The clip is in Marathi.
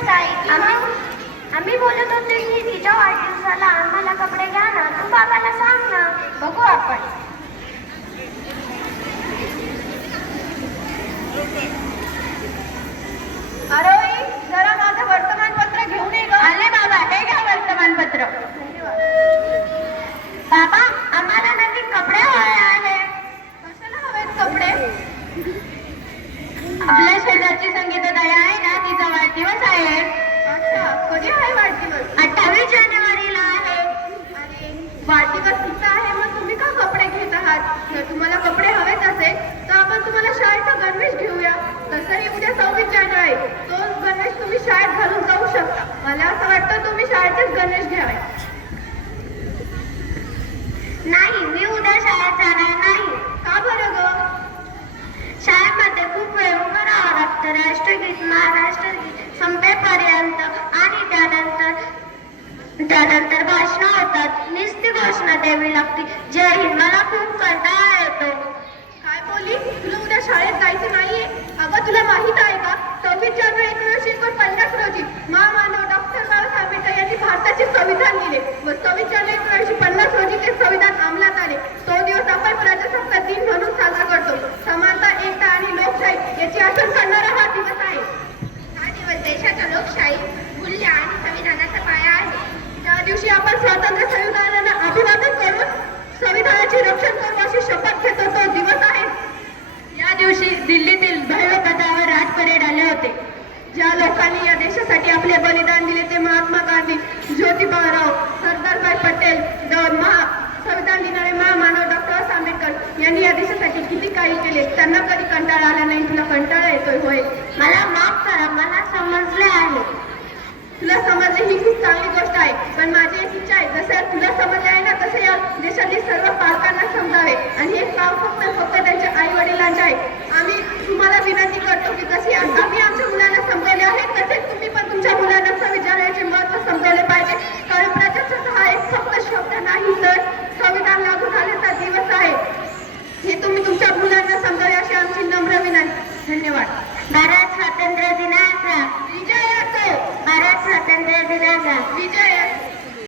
गोष्ट आहे? आम्ही बोलत होतो की तिच्या वाढदिवसाला आम्हाला कपडे घ्या ना. तू बाबाला सांग ना, बघू आपण. आरोही, जरा माझं वर्तमानपत्र घेऊन ये ग. आले बाबा, हे घ्या वर्तमानपत्र. बाबा, आम्हाला नवीन कपडे हवे आहे. कशाला हवेत कपडे? आपल्या शेजारची संगीताताई आहे ना, तिचा वाढदिवस आहे. अच्छा, कधी आहे वाढदिवस? 28 जानेवारीला आहे. अरे, वाढदिवस तिचा आहे, मग तुम्ही का कपडे घेत आहात? जर तुम्हाला कपडे हवेच असेल तर आपण तुम्हाला शाळेचा गणवेश घेऊया. तसंही उद्या 26 जानेवारी, तोच गणवेश तुम्ही शाळेत घालून जाऊ शकता. मला असं वाटतं तुम्ही शाळेचेच गणवेश घ्यावे. नाही, मी उद्या शाळेत जाणार नाही. का बरं ग? शाळेमध्ये खूप वेळ उभं राहावं लागतं. राष्ट्रगीत, महाराष्ट्रगीत संपेपर्यंत आणि त्यानंतर भाषणं होतात. नुसती घोषणा द्यावी लागते. जय हिंद. मला खूप कंटाळा येतो. काय बोलली? तुला उद्या शाळेत जायचं नाहीये? अगं, तुला माहित आहे का, 26 जानेवारी 1950 रोजी महामानव डॉक्टर बाबासाहेब आंबेडकर यांनी भारताचे संविधान लिहिले व 26 जानेवारी 1950 रोजी ते संविधान अंमलात आले. तो दिवस आपण प्रजासत्ताक दिन म्हणून साजरा करतो. समानता, एकता आणि लोकशाही याची आठवण करणारा हा दिवस आहे. हा दिवस देशाच्या लोकशाही, मूल्य आणि संविधानाचा पाया आहे. त्या दिवशी आपण स्वातंत्र्य संविधानाला अभिवादन करून संविधानाचे रक्षण करू अशी शपथ घेतो. तो दिवस आहे. या दिवशी दिल्लीतील भव्य पथावर राज परेड आले होते. ज्या लोकांनी या देशासाठी आपले बलिदान दिले ते महात्मा गांधी, ज्योतिबा, सरदारभाई पटेल, संविधान लिहिणारे महामानव डॉक्टर आंबेडकर यांनी या देशासाठी किती काही केले. त्यांना कधी कंटाळा आला नाही. तुला कंटाळा येतोय होय? मला माफ करा, मला समजले आहे. तुला समजले ही खूप चांगली गोष्ट आहे, पण माझी एक इच्छा आहे, जसं तुला समजले आहे ना, तसे या देशातील सर्व पालकांना समजावे. आणि हे काम फक्त त्यांच्या आई वडिलांचे आहे. आम्ही तुम्हाला विनंती करतो की जसे आम्ही आमच्या मुलांना समजवले आहे, तसेच तुम्ही पण तुमच्या मुलांना संविधानाचे महत्त्व समजवले पाहिजे. कारण प्रजासत्ताक हा एक फक्त शब्द नाही, तर संविधान लागू झाल्याचा दिवस आहे. हे तुम्ही तुमच्या मुलांना समजावे अशी आमची नम्र विनंती. धन्यवाद.